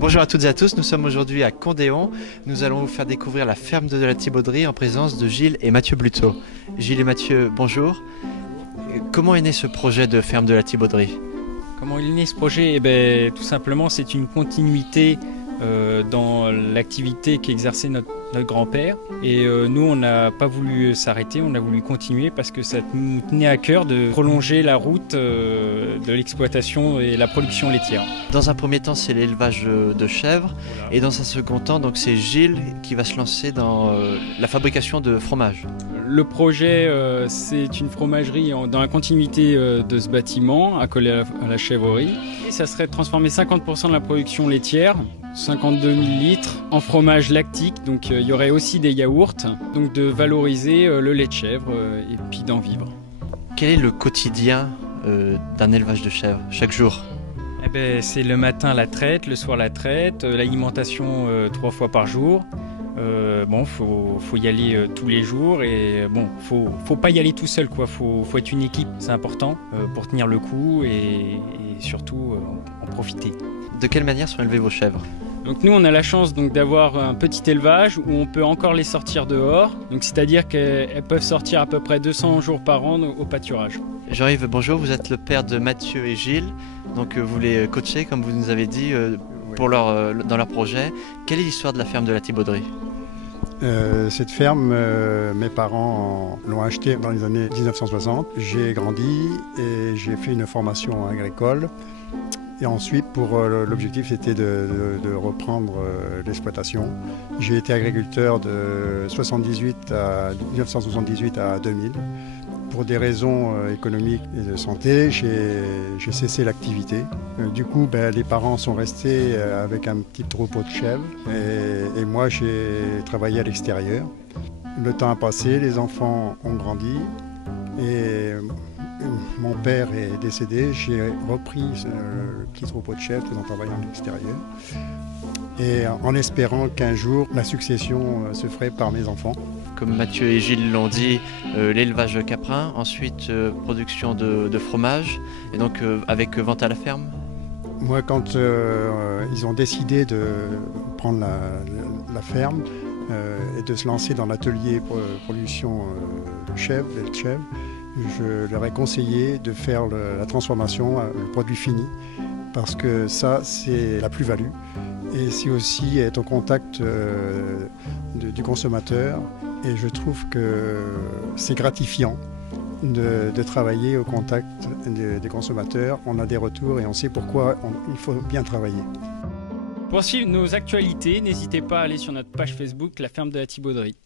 Bonjour à toutes et à tous, nous sommes aujourd'hui à Condéon. Nous allons vous faire découvrir la ferme de la Thibauderie en présence de Gilles et Mathieu Bluteau. Gilles et Mathieu, bonjour. Comment est né ce projet de ferme de la Thibauderie? Comment il est né ce projet? Tout simplement, c'est une continuité dans l'activité qu'exerçait notre grand-père. Et nous, on n'a pas voulu s'arrêter, on a voulu continuer parce que ça nous tenait à cœur de prolonger la route de l'exploitation et la production laitière. Dans un premier temps, c'est l'élevage de chèvres. Voilà. Et dans un second temps, donc, c'est Gilles qui va se lancer dans la fabrication de fromage. Le projet, c'est une fromagerie dans la continuité de ce bâtiment, accolé à la chèvrerie. Et ça serait de transformer 50% de la production laitière, 52 000 litres, en fromage lactique. Donc il y aurait aussi des yaourts. Donc de valoriser le lait de chèvre et puis d'en vivre. Quel est le quotidien d'un élevage de chèvres chaque jour? C'est le matin la traite, le soir la traite, l'alimentation 3 fois par jour. Faut y aller tous les jours et faut pas y aller tout seul quoi. Faut être une équipe, c'est important pour tenir le coup et surtout en profiter. De quelle manière sont élevées vos chèvres? Donc nous on a la chance d'avoir un petit élevage où on peut encore les sortir dehors. Donc c'est-à-dire qu'elles peuvent sortir à peu près 200 jours par an au pâturage. Jean-Yves, bonjour, vous êtes le père de Mathieu et Gilles. Donc vous les coachez comme vous nous avez dit dans leur projet. Quelle est l'histoire de la ferme de la Thibauderie? Cette ferme, mes parents l'ont achetée dans les années 1960. J'ai grandi et j'ai fait une formation agricole. Et ensuite, l'objectif, c'était de reprendre l'exploitation. J'ai été agriculteur de 1978 à 2000. Pour des raisons économiques et de santé, j'ai cessé l'activité. Du coup, les parents sont restés avec un petit troupeau de chèvres et moi, j'ai travaillé à l'extérieur. Le temps a passé, les enfants ont grandi et mon père est décédé. J'ai repris le petit troupeau de chèvres tout en travaillant à l'extérieur et en espérant qu'un jour, la succession se ferait par mes enfants. Comme Mathieu et Gilles l'ont dit, l'élevage caprin, ensuite production de fromage, et donc avec vente à la ferme. Moi, quand ils ont décidé de prendre la ferme et de se lancer dans l'atelier production de chèvres, lait de chèvre, je leur ai conseillé de faire la transformation, le produit fini, parce que ça, c'est la plus-value. Et c'est aussi être au contact du consommateur. Et je trouve que c'est gratifiant de travailler au contact des consommateurs. On a des retours et on sait pourquoi il faut bien travailler. Pour suivre nos actualités, n'hésitez pas à aller sur notre page Facebook La Ferme de la Thibauderie.